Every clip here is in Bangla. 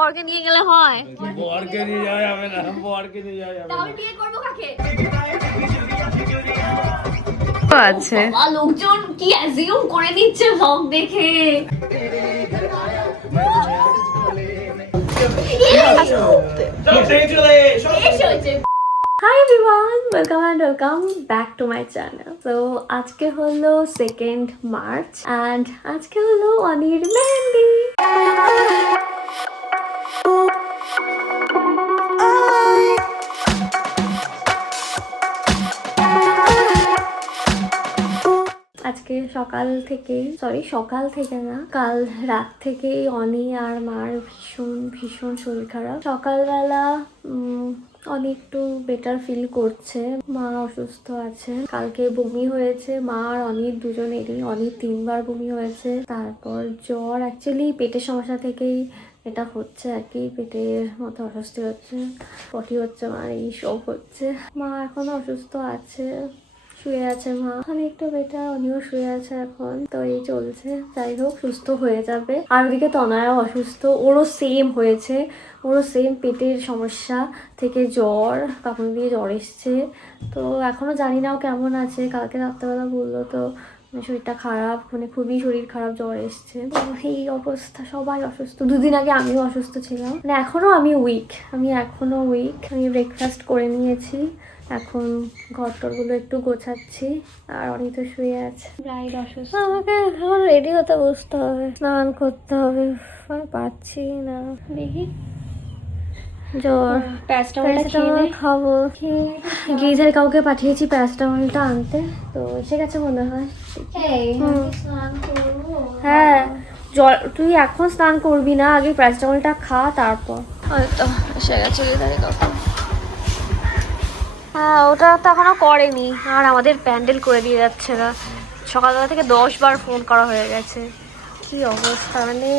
বরকে নিয়ে গেলে হয়? বরকে নিয়ে যাওয়া যাবে না, বরকে নিয়ে যাওয়া যাবে না। আমি বিয়ে করবো কাকে? আছে লোকজন কি অ্যাজিউম করে নিচ্ছে ভ্লগ দেখে। Hi everyone, welcome and welcome back to my channel. So আজকে হলো 2nd March and আজকে হলো অনির মেহেন্দি। আজকে সকাল থেকে না, কাল রাত থেকেই অনি আর মার ভীষণ শরীর খারাপ। সকালবেলা অনি একটু বেটার ফিল করছে, মা অসুস্থ আছে। কালকে বমি হয়েছে মা আর অনির দুজনেরই, অনির 3বার বমি হয়েছে। তারপর জ্বর, অ্যাকচুয়ালি পেটের সমস্যা থেকেই এটা হচ্ছে আর কি, পেটের মতো অস্বস্তি হচ্ছে, পটি হচ্ছে, মার এইসব হচ্ছে। মা এখনো অসুস্থ আছে, শুয়ে আছে মা, অনেকটা বেটার, অনিও শুয়ে আছে এখন। তো এই চলছে, যাই হোক সুস্থ হয়ে যাবে। আর ওদিকে তনয়াও অসুস্থ, ওরও সেম হয়েছে, ওরও সেম পেটের সমস্যা থেকে জ্বর, কাপড় দিয়ে জ্বর এসছে। তো এখনো জানি না ও কেমন আছে, কালকে রাত্রেবেলা বললো তো শরীরটা খারাপ, মানে খুবই শরীর খারাপ, জ্বর এসছে। তো এই অবস্থা, সবাই অসুস্থ। 2 দিন আগে আমিও অসুস্থ ছিলাম, মানে এখনো আমি উইক, আমি ব্রেকফাস্ট করে নিয়েছি, এখন ঘরটরগুলো একটু গোছাচ্ছি। আর অনেক তো শুয়ে আছে, ব্রাইড অসুস্থ, আমাকে এখন রেডি হতে বসতে হবে, স্নান করতে হবে, আমি পাচ্ছি না। দেখি জ্বর, প্যারাসিটামল খাবো। গিজার কাউকে পাঠিয়েছি প্যারাসিটামলটা আনতে, তো এসে গেছে মনে হয়। হ্যাঁ জল, তুই এখন স্নান করবি না, আগে প্যারাসিটামলটা খা, তারপর হয়তো এসে গেছে গিজার কাউকে। হ্যাঁ ওটা তো এখনো করেনি। আর আমাদের প্যান্ডেল করে দিয়ে যাচ্ছে না, সকালবেলা থেকে 10বার ফোন করা হয়ে গেছে। কি অবস্থা, মানে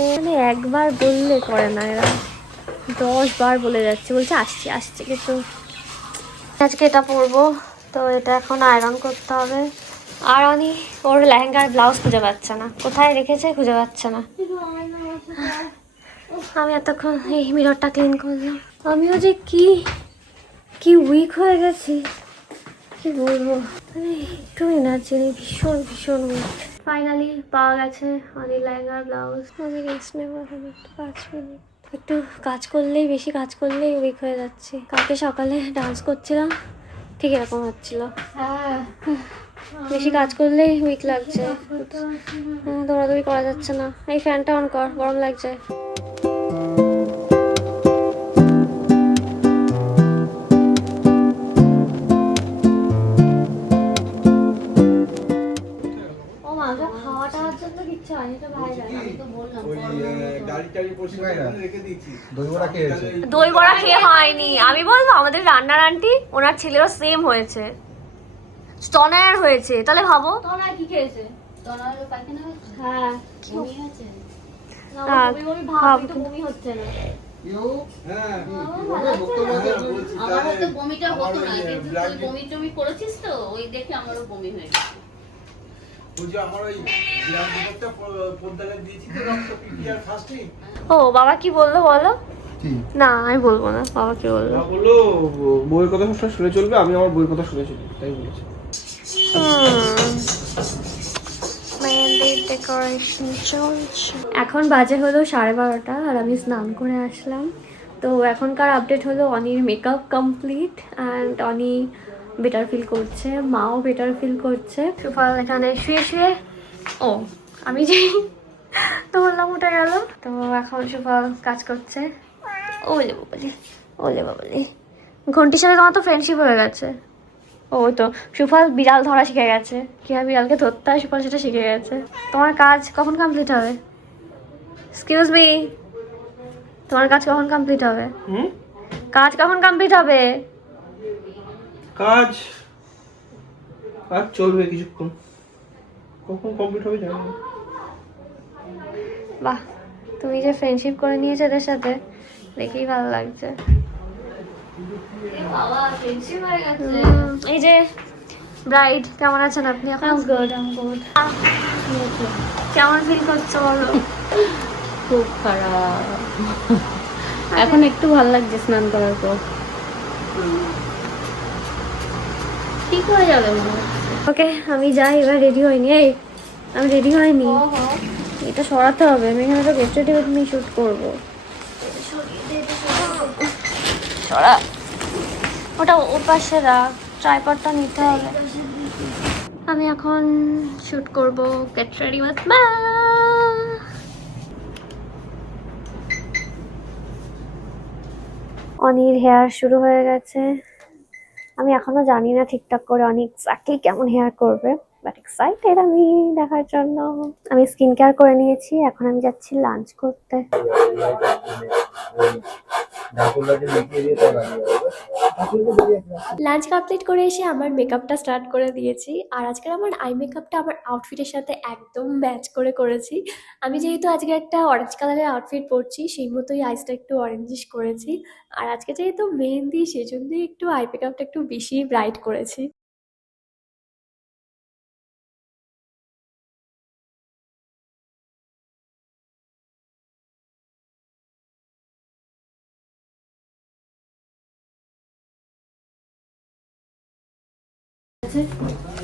একবার বললে করে না, এরা 10বার বলে যাচ্ছে, বলছে আসছে কিন্তু। আজকে এটা পরবো, তো এটা এখন আয়রন করতে হবে। আর অনি ওর লেহেঙ্গার ব্লাউজ খুঁজে পাচ্ছে না, কোথায় রেখেছে খুঁজে পাচ্ছে না। আমি এতক্ষণ এই মিররটা ক্লিন করলাম। আমিও যে কি উইক হয়ে গেছি, কি বলবো, মানে একটু এনার্জি নেই, ভীষণ উইক। ফাইনালি পাওয়া গেছে অনির লেহেঙ্গার ব্লাউজ। আমি রেস্ট নেবো এখন একটু 5 মিনিট। একটু বেশি কাজ করলেই উইক হয়ে যাচ্ছে। কালকে সকালে ডান্স করছিলাম, ঠিক এরকম হচ্ছিল। বেশি কাজ করলেই উইক লাগছে, দৌড়াদৌড়ি করা যাচ্ছে না। এই ফ্যানটা অন কর, গরম লাগছে। দই বড়া খেয়ে হয়নি, আমি বলবো আমাদের রান্নার আন্টি, ওনার ছেলেরও সেম হয়েছে, তনয়ার হয়েছে। তাহলে ভাবো তনয়া কি খেয়েছে, তনয়ার পায়খানা হয়েছে। হ্যাঁ বমি হয়েছে না, বমি ভাবি তো বমি হচ্ছে না। আমার তো বমিটা হতো না, কিন্তু তুই বমি করেছিস তো, ওই দেখে আমারও বমি হয়ে গেছে। ও বাবা কি বললো বলো? না আমি বলবো না, বাবা কি বললো? বললো বইয়ের কথা শুনে চলবে, আমি আমার বইয়ের কথা শুনে চলবো, তাই বলেছি। এখন বাজে হলো 12:30 আর আমি স্নান করে আসলাম। তো এখনকার আপডেট হলো অনির makeup complete and Ani better feel করছে, মাও বেটার ফিল করছে। সুফল এখানে শুয়ে ও আমি যে তো বললাম উঠে গেল। তো এখন সুফল কাজ করছে। ওলে বাবলি ঘন্টির সাথে তোমার তো ফ্রেন্ডশিপ হয়ে গেছে। ওই তো সুফল বিড়াল ধরা শিখে গেছে, কীভাবে বিড়ালকে ধরতে হয় সুফল সেটা শিখে গেছে। তোমার কাজ কখন কমপ্লিট হবে? এক্সকিউজ মি, তোমার কাজ কখন কমপ্লিট হবে? কাজ কখন কমপ্লিট হবে? কাজ চলবে কিছুক্ষণ, কখন কমপ্লিট হবে জানি না। বাহ, তুমি যে ফ্রেন্ডশিপ করে নিয়েছো এদের সাথে, দেখেই ভালো লাগছে। এই যে ব্রাইড, কেমন আছেন আপনি এখন? কেমন ফিল করছো বলো? খুব খারাপ, এখন একটু ভালো লাগছে স্নান করার পর, ঠিক হয়ে যাবে মনে হয়। ওকে আমি যাই, এবার রেডি হইনি। এই আমি রেডি হয়নি, এটা সরাতে হবে। আমি এখানে তো গেট রেডি নিয়ে শ্যুট করবো। সরা, ওটা ও পাশে রাখ, ট্রাইপডটা নিতে হবে। আমি এখন শ্যুট করব গেট রেডি উইথ মা। অনির হেয়ার শুরু হয়ে গেছে। আমি এখনো জানি না ঠিকঠাক করে অনেক এক্স্যাক্টলি কেমন হেয়ার করবে, বাট এক্সাইটেড আমি দেখার জন্য। আমি স্কিন কেয়ার করে নিয়েছি, এখন আমি যাচ্ছি লাঞ্চ করতে। লাঞ্চ কমপ্লিট করে এসে আমার মেকআপটা স্টার্ট করে দিয়েছি। আর আজকের আমার আই মেকআপটা আমার আউটফিটের সাথে একদম ম্যাচ করে করেছি। আমি যেহেতু আজকে একটা অরেঞ্জ কালারের আউটফিট পরছি, সেই মতোই আইসটা একটু অরেঞ্জিশ করেছি। আর আজকে যেহেতু মেহেন্দি, সেই জন্যই একটু আই মেকআপটা একটু বেশি ব্রাইট করেছি।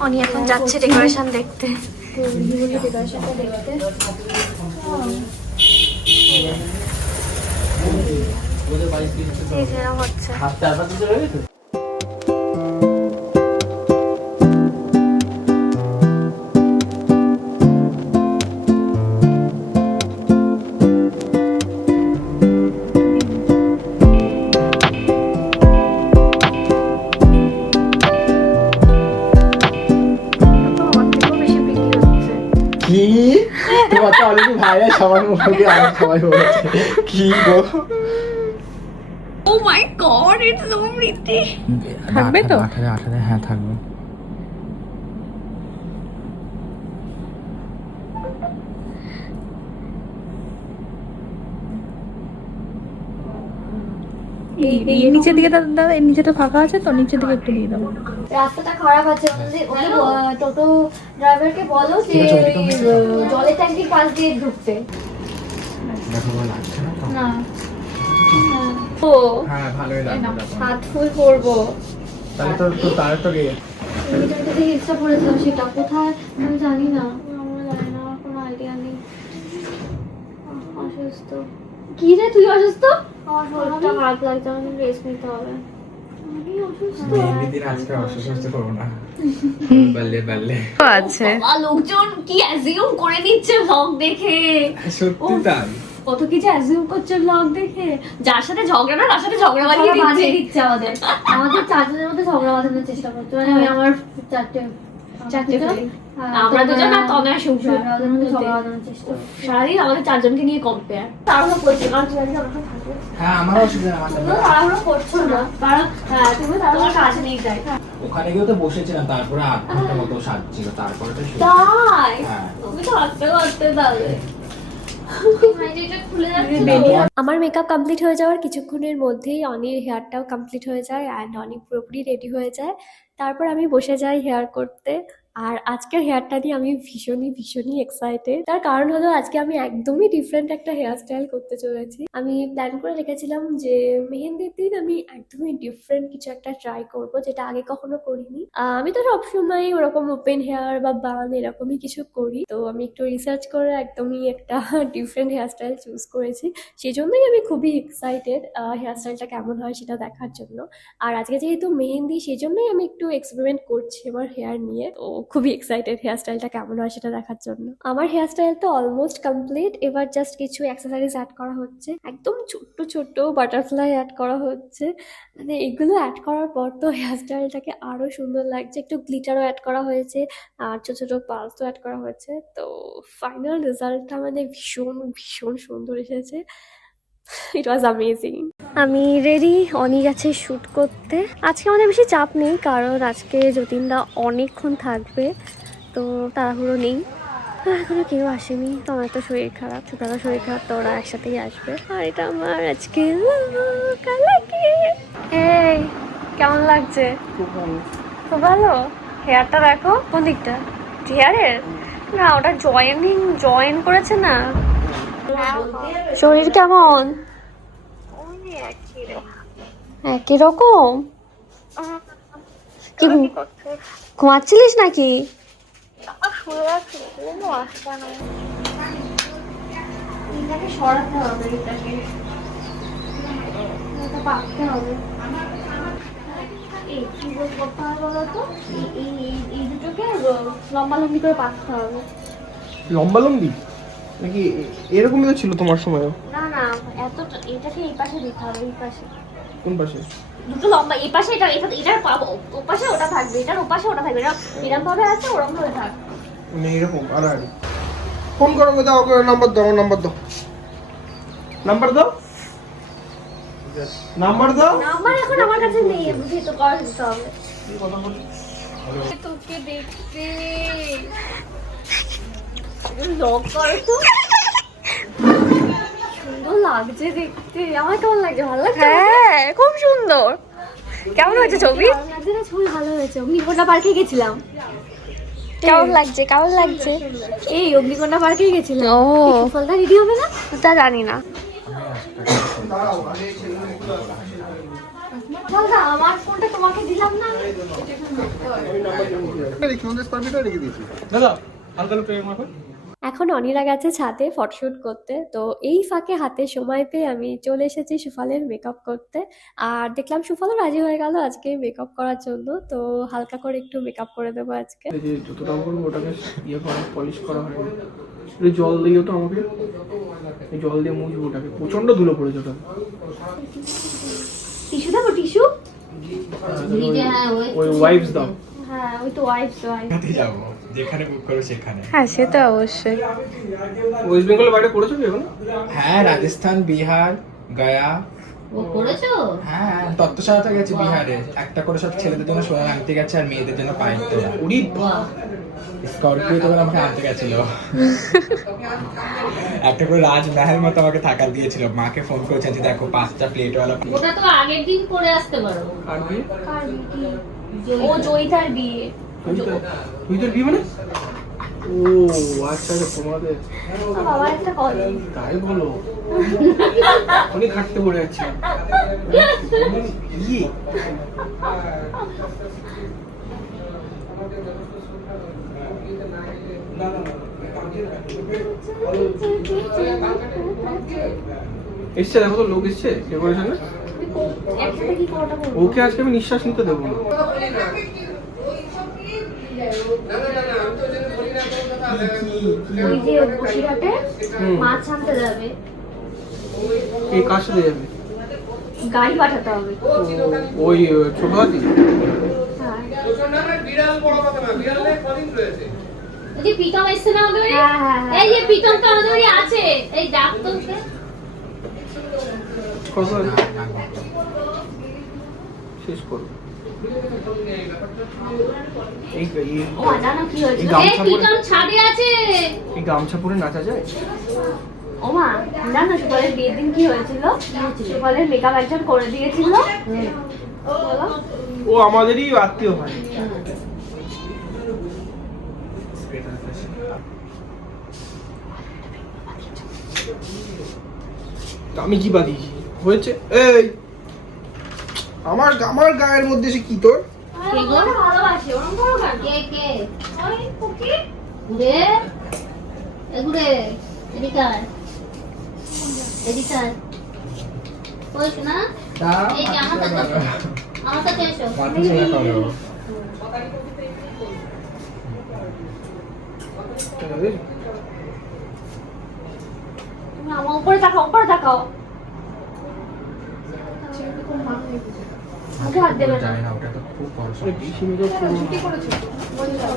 অনি এখন যাচ্ছে ডেকোরেশন দেখতে, ডেকোরেশনটা দেখতে। হচ্ছে কি তোমার তো অলরেডি ভাইরা সবার মুখে দিয়ে আমার সবাই বলেছে কি গো। ও মাই গড, ইটস সো প্রিটি। থাকবে তো? আঠালে হ্যাঁ থাকবে। এই নিচের দিকে দাদা, এই নিচেটা ফাঁকা আছে তো, নিচের দিকে একটু দিয়ে দাও। রাস্তাটা খারাপ আছে, টোটো ড্রাইভারকে বলো যে জলের ট্যাঙ্কির পাশ দিয়ে ঢুকতে। দেখো ভালো লাগছে না তো? না ও হ্যাঁ ভালোই লাগবে। হাত ফুল পরবো। তাহলে তো তাহলে তো গিয়ে মিটারটা থেকে এক্সট্রা পড়েছিল, সেটা কোথায় আমি জানি না, আমার জানি না, আমার কোনো আইডিয়া নেই। অসুস্থ। কি রে তুই অসুস্থ? আমার শরীরটা খারাপ লাগছে, আমাকে রেস্ট নিতে হবে। আমি অসুস্থ। মেহেন্দির আজকে অসুস্থ করবো না। বাল্লে আছে লোকজন কি অ্যাজিউম করে নিচ্ছে ভ্লগ দেখে, সত্যি তাই। কত কিছু অ্যাজিউম করছে ভ্লগ দেখে। যার সাথে ঝগড়া না, তার সাথে ঝগড়া বাঁধিয়ে দিচ্ছে। আমাদের চারজনের মধ্যে ঝগড়া বাঁধানোর চেষ্টা করছে, মানে আমি আমার চারটে feeling। আমরা দুজন আর তনয় শুভ্র ওদের মধ্যে ঝগড়া বাঁধানোর চেষ্টা করছে। সারাদিন আমাদের চারজনকে নিয়ে কম্পেয়ার। তাড়াহুড়ো করছে, কারণ তুই আজকে আমার সাথে থাকবে। হ্যাঁ আমারও অসুবিধা নেই, আমার সাথে। তুমিও তাড়াহুড়ো করছো না, কারণ তুমি তাড়াহুড়ো কাজ নেই তাই। ওখানে গিয়েও তো বসেছিলাম, তারপরে 8 ঘন্টা মতো সাজছিল, তারপরে তো শুরু। তাই হ্যাঁ। তুমি তো হাঁটতে পারতে তাহলে। খুলে যাচ্ছে। আমার মেকআপ কমপ্লিট হয়ে যাওয়ার কিছুক্ষণের মধ্যেই অনির হেয়ারটাও কমপ্লিট হয়ে যায় অ্যান্ড অনি পুরোপুরি রেডি হয়ে যায়। তারপর আমি বসে যাই হেয়ার করতে। আর আজকের হেয়ারটা নিয়ে আমি ভীষণই এক্সাইটেড। তার কারণ হলো আজকে আমি একদমই ডিফারেন্ট একটা হেয়ার স্টাইল করতে চলেছি। আমি প্ল্যান করে রেখেছিলাম যে মেহেন্দির দিন আমি একদমই ডিফারেন্ট কিছু একটা ট্রাই করব, যেটা আগে কখনো করিনি। আমি তো সবসময় ওরকম ওপেন হেয়ার বা বান এরকমই কিছু করি, তো আমি একটু রিসার্চ করে একদমই একটা ডিফারেন্ট হেয়ার স্টাইল চুজ করেছি। সেই জন্যই আমি খুবই এক্সাইটেড হেয়ার স্টাইলটা কেমন হয় সেটা দেখার জন্য। আর আজকে যেহেতু মেহেন্দি, সেই জন্যই আমি একটু এক্সপেরিমেন্ট করছি আমার হেয়ার নিয়ে। তো খুবই এক্সাইটেড হেয়ার স্টাইলটা কেমন হয় সেটা দেখার জন্য। আমার হেয়ার স্টাইল তো অলমোস্ট কমপ্লিট। এবার জাস্ট কিছু অ্যাক্সেসরিজ অ্যাড করা হচ্ছে, একদম ছোট্ট বাটারফ্লাই অ্যাড করা হচ্ছে। মানে এগুলো অ্যাড করার পর তো হেয়ার স্টাইলটাকে আরো সুন্দর লাগছে। একটু গ্লিটারও অ্যাড করা হয়েছে আর ছোট পালসও অ্যাড করা হয়েছে। তো ফাইনাল রেজাল্টটা মানে ভীষণ সুন্দর এসেছে। ইট ওয়াজ অ্যামেজিং। আমি রেডি, অনি গেছে শ্যুট করতে। আজকে আমাদের বেশি চাপ নেই, কারণ আজকে যতীনদা অনেকক্ষণ থাকবে, তো তাড়াহুড়ো নেই। এখনো কেউ আসেনি, তো আমার তো শরীর খারাপ, ছোটবেলা শরীর খারাপ, তো ওরা একসাথেই আসবে। আর এটা আমার আজকে এই কেমন লাগছে? খুব ভালো। হেয়ারটা দেখো, কোন দিকটা হেয়ারের? না ওটা জয়েন করেছে না। শরীর কেমন? একই রকম? কি ঘুমাচ্ছিলিস নাকি? এটাকে সরাতে হবে, এটাকে এটা পাকতে হবে। এই কি করতে হবে বলতো, এই দুটোকে লম্বা লম্বি করে পাকতে হবে। লম্বা লম্বি নাকি এরকমই তো ছিল তোমার সময়ও? না না, এতটা এটাকে এই পাশে দিতে হবে, এই পাশে। কোন পাশে? দুটো লম্বা, এই পাশে এটা এটার পাবো, ও পাশে ওটা থাকবে, এটার ও পাশে ওটা থাকবে, এটা এরকম ভাবে আছে, ওরকম ভাবে থাকবে। মানে এরকম আড়াআড়ি। ফোন করো, দাও ওকে নাম্বার দাও, নাম্বার দাও, নাম্বার দাও, নাম্বার দাও। নাম্বার এখন আমার কাছে নেই, বুঝি তো কল দিতে হবে। তোকে দেখতে লক করো তো, সুন্দর লাগছে দেখতে। আমার কেমন লাগছে? ভালো লাগছে? হ্যাঁ খুব সুন্দর। কেমন হয়েছে ছবি? ভালো লাগছে না? ছবি ভালো হয়েছে। অগ্নিকন্যা পার্কে গেছিলাম। কেমন লাগছে? কেমন লাগছে? এই অগ্নিকন্যা পার্কে গেছিলাম। ও ফলটা রেডি হবে না? তা জানি না। বলদা, আমার ফোনটা তোমাকে দিলাম না। দাদা হালকা লোক মাখো। এখন অনিরা গেছে ছাদে ফটোশুট করতে, তো এই ফাঁকে হাতে সময় পেয়ে আমি চলে এসেছি সুফলের মেকআপ করতে। আর দেখলাম সুফলও রাজি হয়ে গেল আজকে মেকআপ করার জন্য, তো হালকা করে একটু মেকআপ করে দেবো আজকে। এই যে যতটা করবো ওটাকে ইয়ে করা, পলিশ করা হয় না। একটু জল দিও তো আমাকে, এই জল দিয়ে মুছবো ওটাকে, প্রচন্ড ধুলো পড়েছে ওটা। টিস্যু দেবো? টিস্যু? ওই ওয়াইপস দাও। হ্যাঁ, ওই তো ওয়াইপস। যাবো যেখানে বুক করো সেখানে। হ্যাঁ সে তো অবশ্যই। ওয়েস্ট বেঙ্গলের বাইরে করেছো কি এখন? হ্যাঁ, রাজস্থান, বিহার, গয়া। ও করেছো? হ্যাঁ, তত্ত্বসায়তা গেছে বিহারে। একটা করে সব ছেলেদের জন্য সোনার আনতে গেছে আর মেয়েদের জন্য পায়ের তোলা। উড়ি স্করপিও তখন আমাকে আনতে গেছিল। একটা করে রাজমহল মতো আমাকে থাকা দিয়েছিল। মাকে ফোন করেছে যে দেখো 5টা প্লেটওয়ালা। ওটা তো আগের দিন করে আসতে পারো। আর বিয়ে? ও জয়িতার বিয়ে। তুই বিয়ে মানে? ও আচ্ছা আচ্ছা, তোমাদের বাবার একটা কল। তাই বলো? অনেক হাঁটতে পড়ে যাচ্ছে। ইয়ে এসছে, দেখো তো লোক এসছে ডেকোরেশনে। একসাথে কি কোটা বলবো? ওকে আজকে আমি নিঃশ্বাস নিতে দেবো না। ওই যে বসিরহাটে মাছ আনতে যাবে, এই কার সাথে যাবে? গাড়ি পাঠাতে হবে। ওই ছোট হাতি। হ্যাঁ এই যে প্রীতম এসছে না আমাদের বাড়ি? হ্যাঁ, হ্যাঁ, হ্যাঁ। এই যে প্রীতম তো আমাদের বাড়ি আছে, এই ডাক তো ওকে। কত শেষ করো। ও জানো কি হয়েছিল? এই গামছা এই প্রীতম ছাদে আছে। এই গামছা পরে নাচা যায়? ও মা, জানো সুফলের বিয়ের দিন কি হয়েছিল? সুফলের মেকআপ একজন করে দিয়েছিল। বলো। ও আমাদেরই আত্মীয় হয়। আমি কি বাদিয়েছি হয়েছে? এই আমার আমার গায়ের মধ্যে সে কি তোর? কে গো? আমাকে ভালোবাসে, ওরম করো কেন? কে কে? ওই কুকি। ঘুরে ঘুরে এদিকে আয়। এদিকে আয়। কই শোনা? এই যে আমার কাছে এসো। আমার কাছে এসো। মাথা সোনা করো। তুমি আমার উপরে তাকাও, উপরে তাকাও। মুখে হাত দেবে না। যায় না, ওটা তো খুব বড় আরে সমস্যা। বেশি মেকআপ করো না।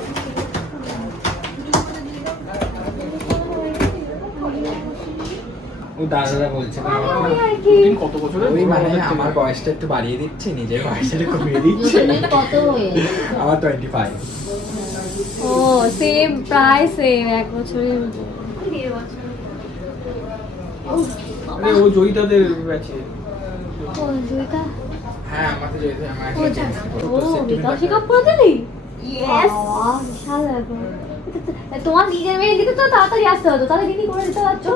ও দাদারা বলছে না, ওই আর কি। দিন কত বছরের? ওই মানে আমার বয়সটা একটু বাড়িয়ে দিচ্ছি, নিজের বয়সটা কমিয়ে দিচ্ছে। দুজনের কত হয়ে? আমার 25। ও সেম, প্রায় সেম, এক বছরের। আরে ও জয়িতাদের ব্যাচে। ও জয়িতা। হ্যাঁ, আমাকে যেতে আমার ও মেকআপ শেকআপ করে দিলি? ইয়েস। বিশাল ব্যাপার। তোমার নিজের মেহেন্দিতে তো তাড়াতাড়ি আসতে হতো, তাহলে দিদি করে দিতে পারছো।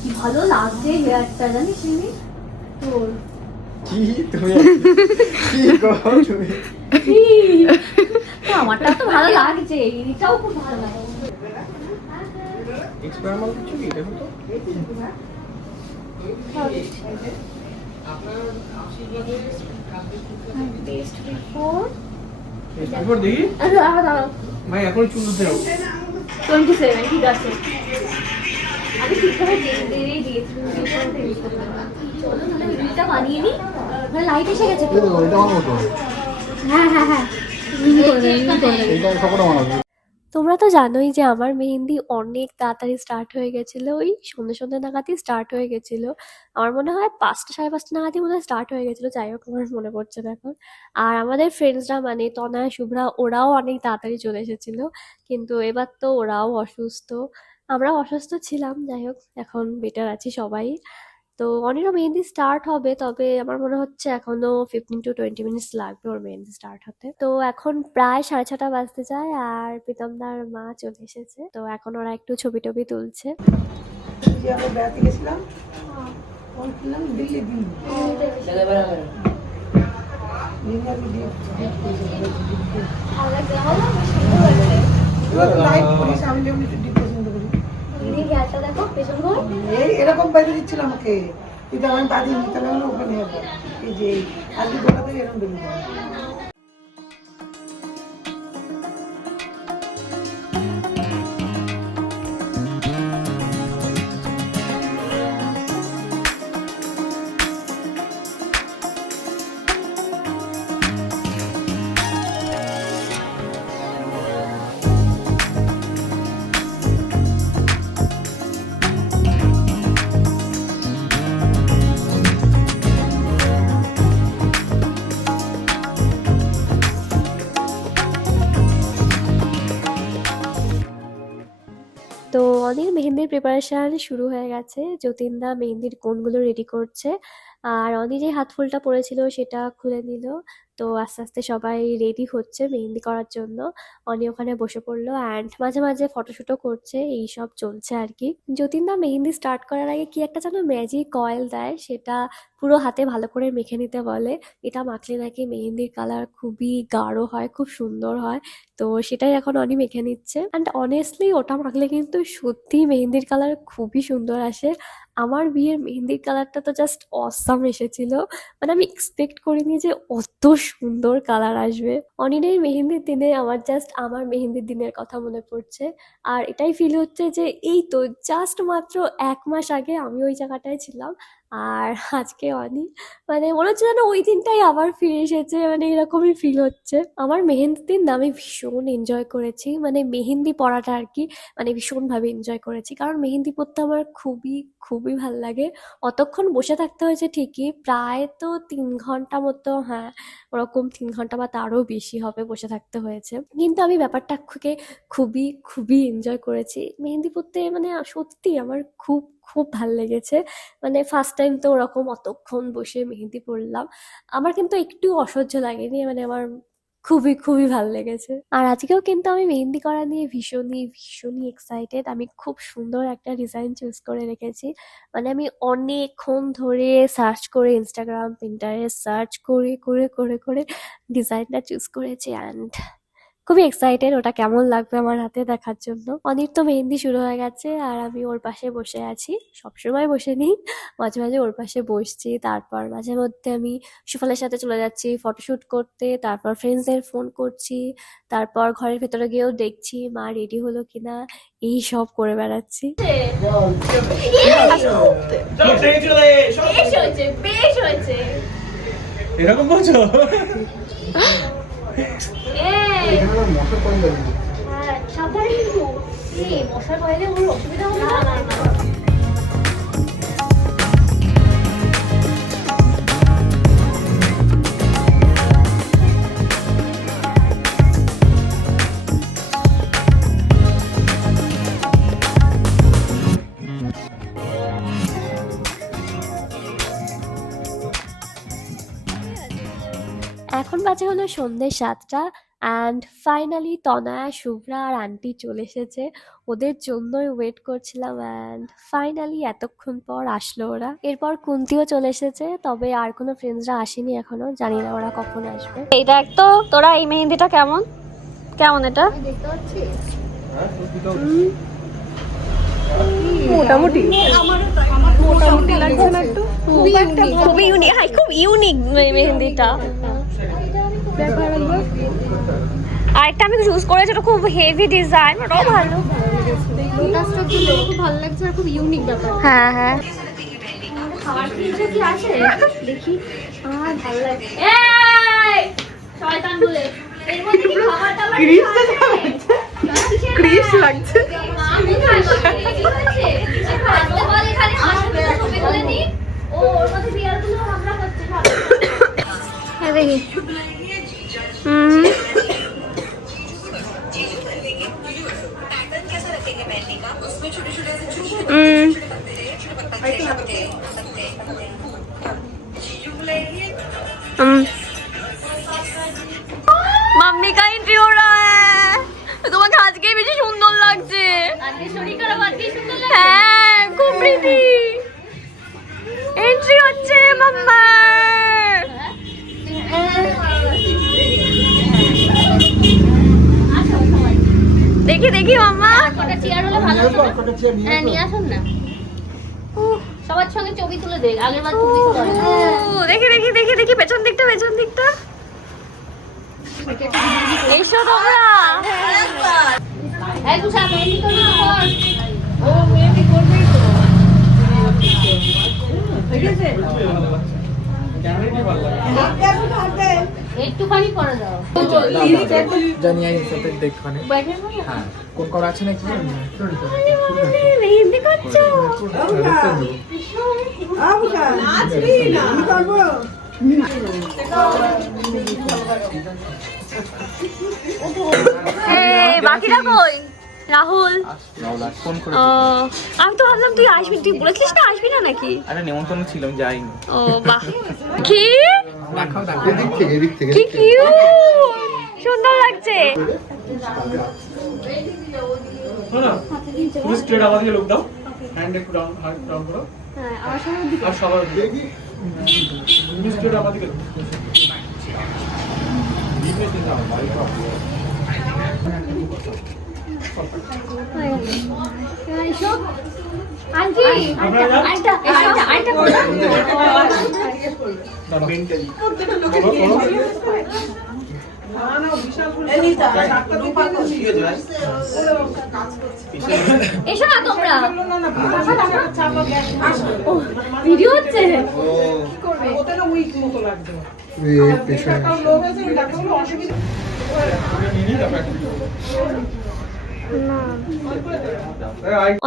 কি ভালো লাগছে হেয়ারটা, জানিস মিমি তোর। কি তুমি কি গো তুমি? আমারটা তো ভালো লাগছে, এটাও খুব ভালো লাগে। এক্সপায়ার মাল কিছু কি দেখো তো। এরপর দেখি ভাই এখন চুল ধুতে যাবো। 27 ঠিক আছে, আমি ঠিকভাবে দিয়ে দিয়েছি। চলো তাহলে রিলটা বানিয়ে নিই, মানে লাইট এসে গেছে তো। হ্যাঁ হ্যাঁ হ্যাঁ, তোমরা তো জানোই যে আমার মেহেন্দি অনেক তাড়াতাড়ি স্টার্ট হয়ে গেছিলো, ওই সন্ধ্যে সন্ধ্যে নাগাদই স্টার্ট হয়ে গেছিলো। আমার মনে হয় 5টা 5:30 নাগাদই মনে হয় স্টার্ট হয়ে গেছিলো, যাই হোক আমার মনে পড়ছে না এখন। আর আমাদের ফ্রেন্ডসরা মানে তনয়া, শুভ্রা, ওরাও অনেক তাড়াতাড়ি চলে এসেছিলো, কিন্তু এবার তো ওরাও অসুস্থ, আমরাও অসুস্থ ছিলাম, যাই হোক এখন বেটার আছি সবাই। তো অনেরও মেহেন্দি স্টার্ট হবে, তবে আমার মনে হচ্ছে এখনো 15 to 20 মিনিটস লাগবে ওর মেহেন্দি স্টার্ট হতে। তো এখন প্রায় 6:30 বাজতে যায়, আর প্রীতমদার মা চলে এসেছে, তো এখন ওরা একটু ছবি টবি তুলছে। যে আমরা বেড়াতে গেছিলাম, ফোন কিনলাম দিল্লি দিল্লি লাইট করিস, আমি যেমন একটু ডিপ পছন্দ করি। দেখো পেছন ঘর, এই এরকম বেঁধে দিচ্ছিল আমাকে, কিন্তু আমি বাদি নি, তাহলে আমি ওখানে যাবো। এই যে আজকে গোটা থেকে এরকম বেঁধে দেবো। তো অনেক মেহেন্দির প্রিপারেশন শুরু হয়ে গেছে, যতীনদা মেহেন্দির কোণগুলো রেডি করছে, আর অনি যে হাত ফুলটা পরেছিল সেটা খুলে নিল। তো আস্তে আস্তে সবাই রেডি হচ্ছে মেহেন্দি করার জন্য। অনি ওখানে বসে পড়লো, অ্যান্ড মাঝে মাঝে ফটোশুটও করছে, এই সব চলছে আর কি। যতীনদা মেহেন্দি স্টার্ট করার আগে কি একটা যেন ম্যাজিক অয়েল দেয়, সেটা পুরো হাতে ভালো করে মেখে নিতে বলে। এটা মাখলে নাকি মেহেন্দির কালার খুবই গাঢ় হয়, খুব সুন্দর হয়। তো সেটাই এখন অনি মেখে নিচ্ছে, অ্যান্ড অনেস্টলি ওটা মাখলে কিন্তু সত্যি মেহেন্দির কালার খুবই সুন্দর আসে। আমার বিয়ের মেহেন্দির কালারটা তো জাস্ট অসাম এসেছিল, মানে আমি এক্সপেক্ট করিনি যে অত সুন্দর কালার আসবে। অনির এই মেহেন্দির দিনে আমার মেহেন্দির দিনের কথা মনে পড়ছে, আর এটাই ফিল হচ্ছে যে এই তো জাস্ট মাত্র 1 মাস আগে আমি ওই জায়গাটায় ছিলাম, আর আজকে অনি, মানে মনে হচ্ছে যেন ওই দিনটাই আবার ফিরে এসেছে, মানে এরকমই ফিল হচ্ছে। আমার মেহেন্দির দিন না আমি ভীষণ এনজয় করেছি, মানে মেহেন্দি পরাটা আর কি, মানে ভীষণভাবে এনজয় করেছি, কারণ মেহেন্দি পরতে আমার খুবই খুবই ভাল লাগে। অতক্ষণ বসে থাকতে হয়েছে ঠিকই, প্রায় তো 3 ঘন্টা মতো, হ্যাঁ ওরকম 3 ঘন্টা বা তারও বেশি হবে বসে থাকতে হয়েছে, কিন্তু আমি ব্যাপারটাকে খুবই খুবই এনজয় করেছি মেহেন্দি পরতে, মানে সত্যি আমার খুব খুব ভাল লেগেছে। মানে ফার্স্ট টাইম তো ওরকম অতক্ষণ বসে মেহেন্দি পরলাম, আমার কিন্তু একটু অসহ্য লাগেনি, মানে আমার খুবই খুবই ভালো লেগেছে। আর আজকেও কিন্তু আমি মেহেন্দি করা নিয়ে ভীষণই ভীষণই এক্সাইটেড। আমি খুব সুন্দর একটা ডিজাইন চুজ করে রেখেছি, মানে আমি অনেকক্ষণ ধরে সার্চ করে ইনস্টাগ্রাম, পিন্টারেস্ট সার্চ করে করে করে করে ডিজাইনটা চুজ করেছি, অ্যান্ড খুবই এক্সাইটেড ওটা কেমন লাগবে আমার হাতে দেখার জন্য। অনির তো মেহেন্দি শুরু হয়ে গেছে, আর আমি ওর পাশে বসে আছি, সবসময় বসে নিই, মাঝে মাঝে ওর পাশে বসছি, তারপর মাঝে মধ্যে আমি সুফলের সাথে চলে যাচ্ছি ফটোশুট করতে, তারপর ফ্রেন্ডসদের ফোন করছি, তারপর ঘরের ভেতরে গিয়েও দেখছি মা রেডি হলো কিনা, এই সব করে বেড়াচ্ছি। এরকম বলছো? মশার বাইরে ওর অসুবিধা হবে না। এখন বাজে হলো সন্ধ্যে 7টা, অ্যান্ড ফাইনালি তনয়া, শুভ্রা আর আন্টি চলে এসেছে। ওদের জন্যই ওয়েট করছিলাম অ্যান্ড ফাইনালি এতক্ষণ পর আসলো ওরা। এরপর কুন্তিও চলে এসেছে, তবে আর কোনো ফ্রেন্ডসরা আসেনি এখনো, জানি না ওরা কখন আসবে। এই দেখ তো তোরা এই মেহেন্দিটা কেমন কেমন এটা দেখতে পাচ্ছিস? মোটামুটি মোটামুটি লাগছে না একটু? খুবই ইউনিক, হ্যাঁ খুব ইউনিক মেহেন্দিটা। আরেকটা আমি চুজ করেছি, ওটা খুব হেভি ডিজাইন, ওটাও ভালো। লোটাসটা খুব ভালো লাগছে আর খুব ইউনিক ব্যাপার। হ্যাঁ হ্যাঁ খাবার কি আছে দেখি। আর ভালো লাগছে। এই শয়তান বলে এর মধ্যে কি খাবার দাবার ক্রিস লাগছে। আমি খাই কি হয়েছে? খাওয়া বলে খালি আসবে ছবি তুলে নি। ও ওর মধ্যে বিয়ারগুলো আমরা করতে পারবো। হ্যাঁ দেখি। मम्मी का एंट्री हो रहा है, তোমাকে আজকে বেশি সুন্দর লাগছে। আজকে শরীর খারাপ আজকে সুন্দর লাগছে। হ্যাঁ খুব প্রিটি এন্ট্রি হচ্ছে মাম্মার। দেখি দেখি মাম্মা। কটা চেয়ার হলে ভালো হতো না? হ্যাঁ নিয়ে আসুন না। সবার সঙ্গে ছবি তুলে দে, আগের বার ছবি তুলে। দেখি দেখি দেখি দেখি পেছন দিকটা পেছন দিকটা। এসো তোমরা। এই তুই সামনে মেহেন্দি করবি তো কর। ও মেহেন্দি করবেই তো। ঠিক আছে? একটুখানি করে দাও। জানিয়ে সাথে দেখখানে হ্যাঁ কোন করা আছে নাকি মেহেন্দি করছো? নাচবি না আমি করবো। এই বাকিরা কই? রাহুল। ফোন করে আমি তো ভাবলাম তুই আসবি, তুই বলেছিস না আসবি না নাকি? আরে নেমন্তন্ন ছিল আমি যাইনি ও বাহ, কি দেখাও কি কিউট, সুন্দর লাগছে। তুমি স্ট্রেট আমাকে লুক দাও, হ্যান্ড একটু ডাউন হাত ডাউন করো। হ্যাঁ আমার সঙ্গে আর সবার দেখি তুমি স্ট্রেট আমাকে লুক এসো আন্টি, আরেকটা মেন্টালি এসো না তোমরা, ভিডিও হচ্ছে। ওদের উইক মতো লাগবে। টাকার লোক আছে, ওই টাকাগুলো অসুবিধা।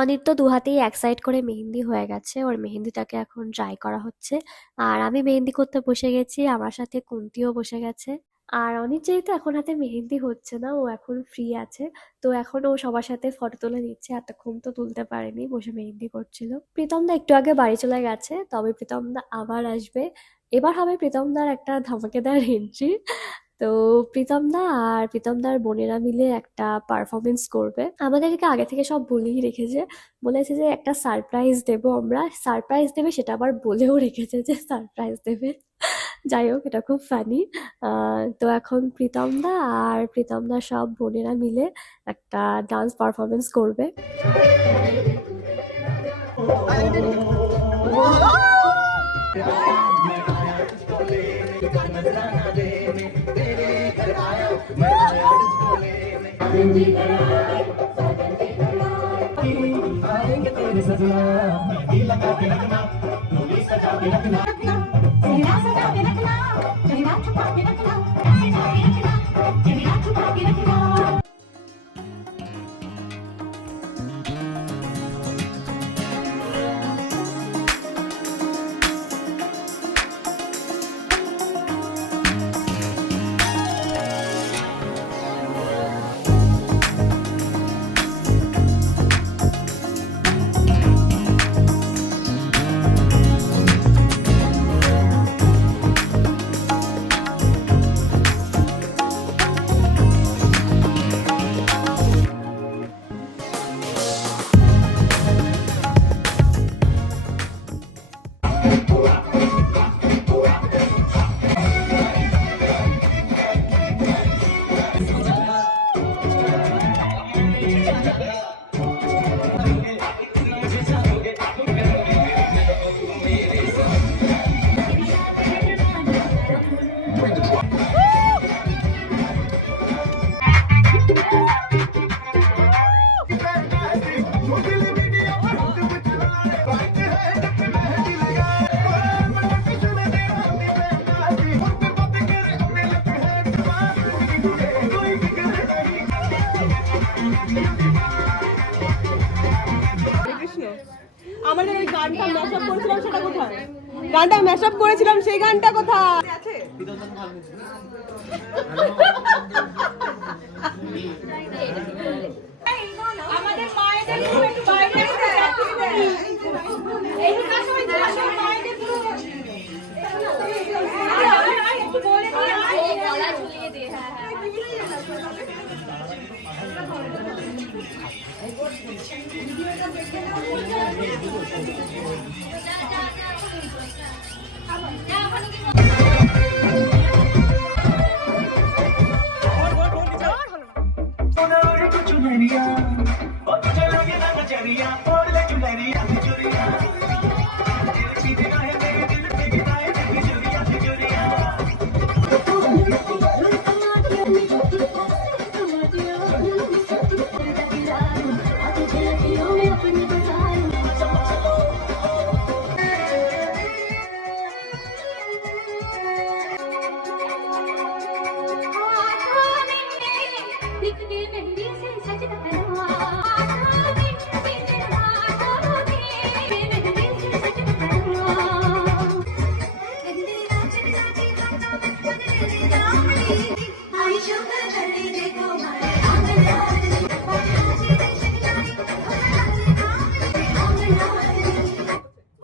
অনিত তো দু হাতেই এক সাইড করে মেহেন্দি হয়ে গেছে, ওর মেহেন্দিটাকে এখন ড্রাই করা হচ্ছে। আর আমি মেহেন্দি করতে বসে গেছি, আমার সাথে কুন্তিও বসে গেছে। আর অনিত যেহেতু এখন হাতে মেহেন্দি হচ্ছে না, ও এখন ফ্রি আছে, তো এখন ও সবার সাথে ফটো তুলে নিচ্ছে, এতক্ষণ তো তুলতে পারেনি, বসে মেহেন্দি করছিল। প্রীতমদা একটু আগে বাড়ি চলে গেছে, তবে প্রীতমদা আবার আসবে। এবার হবে প্রীতমদার একটা ধামাকেদার এন্ট্রি। তো প্রীতমদা আর প্রীতমদার বোনেরা মিলে একটা পারফরমেন্স করবে। আমাদেরকে আগে থেকে সব বলেই রেখেছে, বলেছে যে একটা সারপ্রাইজ দেবো আমরা, সারপ্রাইজ দেবে সেটা আবার বলেও রেখেছে যে সারপ্রাইজ দেবে। যাই হোক, এটা খুব ফানি। তো এখন প্রীতমদা আর প্রীতমদার সব বোনেরা মিলে একটা ডান্স পারফরমেন্স করবে। গানটা ম্যাশ আপ করেছিলাম সেই গানটা কোথায় আছে? আমাদের মায়েদের একটু বাইরে এই কাজ হয় যে মায়েদের একটু বলে দিয়ে গলা ঝুলিয়ে দে।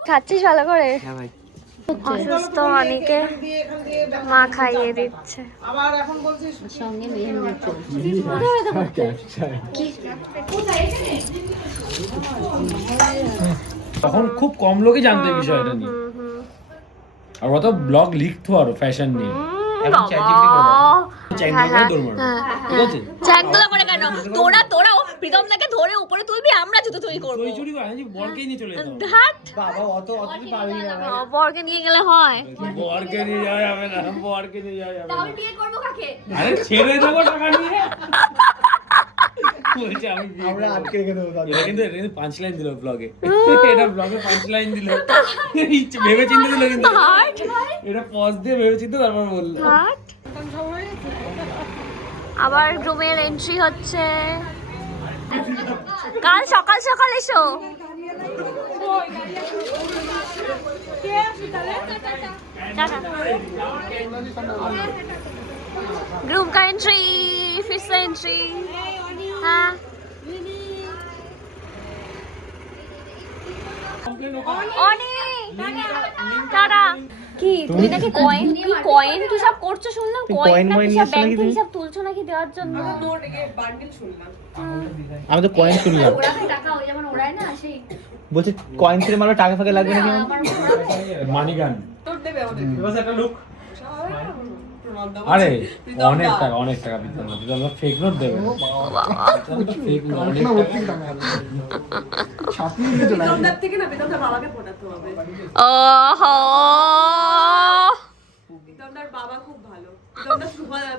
খাচ্ছিস ভালো করে? হ্যাঁ ভাই। অসুস্থ অনেকে মা খাইয়ে দিচ্ছে। আবার এখন বলছিস সঙ্গে মেহেন্দি চলছে। তখন খুব কম লোকই জানতো এই বিষয়টা নিয়ে, আর কত ব্লগ লিখতো আরো ফ্যাশন নিয়ে। চ্যাংগুলো করে কেন? তোরা প্রীতমদাকে ধরে উপরে তুলবি, আমরা জুতো তৈরি করবো। তুই চুরি করে বরকেই নিয়ে চলে যেতাম। হাট বাবা অত তুই পারবি না ভাই। বরকে নিয়ে গেলে হয়? বরকে নিয়ে যাওয়া যাবে না, বরকে নিয়ে যাওয়া যাবে না। আমি বিয়ে করবো কাকে? আরে ছেড়ে দেবো টাকা নিয়ে। বলছে আমি বিয়ে আমরা করবো। আটকে রেখে দেবো তাকে। এটা কিন্তু পাঁচ লাইন দিল ব্লগে, এটা ব্লগে পাঁচ লাইন দিল, ভেবে চিন্তে দিল কিন্তু এটা পজ দিয়ে ভেবে চিন্তে তারপর বললো। হাট আবার রুমের এন্ট্রি হচ্ছে। কাল সকাল সকাল এসো। ग्रुप का एंट्री, फिर से एंट्री। हाँ টাটা। কি তুমি নাকি কয়েন কি সব করছো শুনলাম? কয়েন নাকি সব ব্যাংকে হিসাব তুলছো নাকি দেওয়ার জন্য? আমি তো কয়েন শুনলাম, টাকা ওই যেমন ওড়ায় না সেই বলছে কয়েন ছেড়ে মারো টাকা ফাঁকা লাগবে নাকি? মানি গান আরে অনেক টাকা ফেক নোট দেবে। ফেক বিতন্দার থেকে না বিতন্দার বাবাকে পটাতে হবে। ওহো বিতন্দার বাবা খুব ভালো।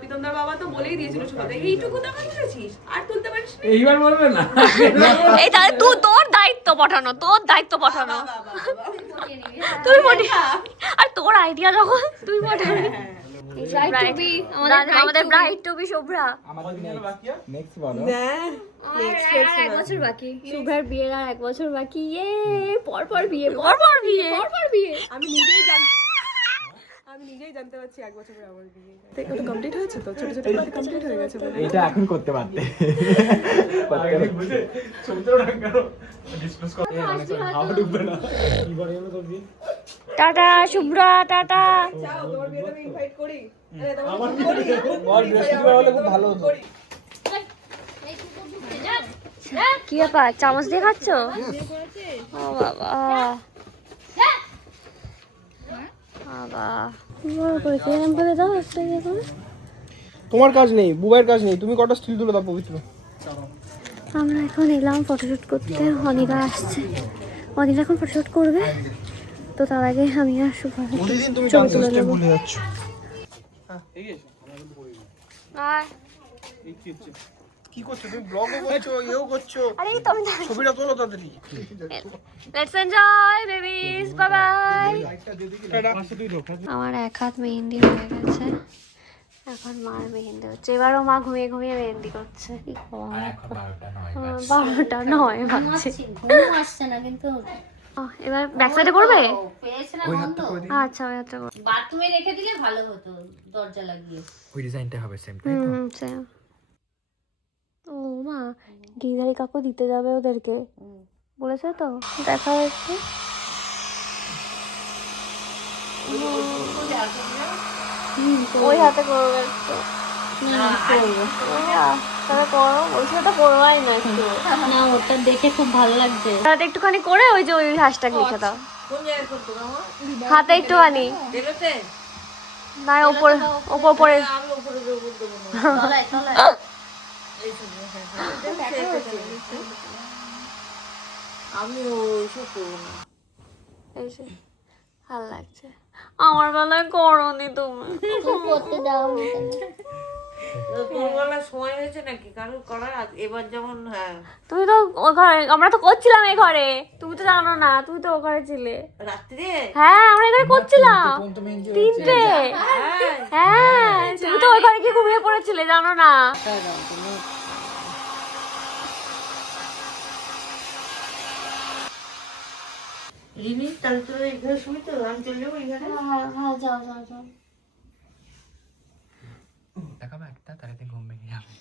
বিতন্দার বাবা তো বলেই দিয়েছিল শুরুতে, এইটুকু টাকা তুলেছিস আর তুলতে পারিস না। এইবার বলবে না। এই তাহলে তুই তোর দায়িত্ব পাঠানো তুই পাঠিয়ে আর তোর আইডিয়া যখন তুই পাঠাবি। আমাদের bride to be Shubhra. Next বলো। এক বছর বাকি, শুভ্রার বিয়ের আর 1 বছর বাকি। পরপর বিয়ে। আমি নিজেই জানতে পারছি 1 বছর পরে আমার বিয়ে। ওটা কমপ্লিট হয়েছে তো, ছোট ছোট করে কমপ্লিট হয়ে গেছে বলে। এটা এখন করতে পারতে। Tata Shubhra, tata. যাও তোমার বিয়েতে আমি ইনভাইট করি। আমার বৃহস্পতিবার হলে খুব ভালো হতো। কি ব্যাপার, চামচ দিয়ে খাচ্ছ? ও বাবা তোমার কাজ নেই, বুবাইয়ের কাজ নেই, তুমি কটা স্টিল তুলে দাও পবিত্র। আমরা এখন এলাম ফটোশুট করতে। অনিরা আসছে, অনিরা এখন ফটোশুট করবে, তো তার আগে আমি আর শুভ প্রতিদিন তুমি ছবি তুলে নেবো। ভুলে যাচ্ছ। কি করছো তুমি? ব্লগও করছো, এও করছো। আরে তো আমি ছবিটা তোলো তাড়াতাড়ি। Let's enjoy babies, bye bye. আমার এক হাত মেহেন্দি হয়ে গেছে, এখন মার মেহেন্দি হচ্ছে। এবারও মা ঘুমিয়ে ঘুমিয়ে মেহেন্দি করছে। কি কম, 12টা 9 বাজছে। ঘুম আসছে না কিন্তু এবার ব্যাক সাইডে করবে? পেয়েছে না ওই বন্ধ হাতটা করে দিই। আচ্ছা ওই হাতটা করো। বাথরুমে রেখে দিলে ভালো হতো দরজা লাগিয়ে। ওই ডিজাইনটা হবে সেম, তাই তো? সেম। ও মা, গিজারি কাকু দিতে যাবে ওদেরকে, বলেছে তো? দেখা একটু। ওই হাতে করবে একটু। তাহলে করো, বলছি ওটা করবাই না একটু। না ওটা দেখে খুব ভালো লাগছে। হাতে একটুখানি করে ওই যে ওই হাঁসটা লিখে দাও। হাতে একটুখানি না, ওপরে ওপরে তলায় তলায়। এই যে ভাল লাগছে। আমার বেলায় করনি তুমি। করতে দাও সময় হয়েছে নাকি কারোর করার? এবার যেমন তুমি তো ও ঘরে, আমরা তো করছিলাম এই ঘরে, তুমি তো জানো না, তুমি তো ও ঘরে ছিলে। রাত্রে হ্যাঁ আমরা এই ঘরে করছিলাম কোন তো মেহেন্দি 3টে। হ্যাঁ তুমি তো ওই ঘরে গিয়ে ঘুমিয়ে পড়েছিলে, জানো না? রিমি তাহলে তোর এখানে শুবি তো, আমি চলে যাবো এখানে। হ্যাঁ যাও যাও যাও। দেখাবো একটা, তাহলে ঘুম ভেঙে যাবে।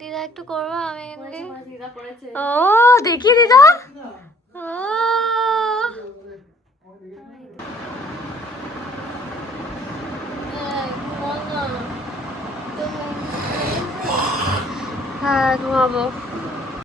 দিদা একটু করবো, আমি ও দেখি দিদা। ও হ্যাঁ ঘুমাবো।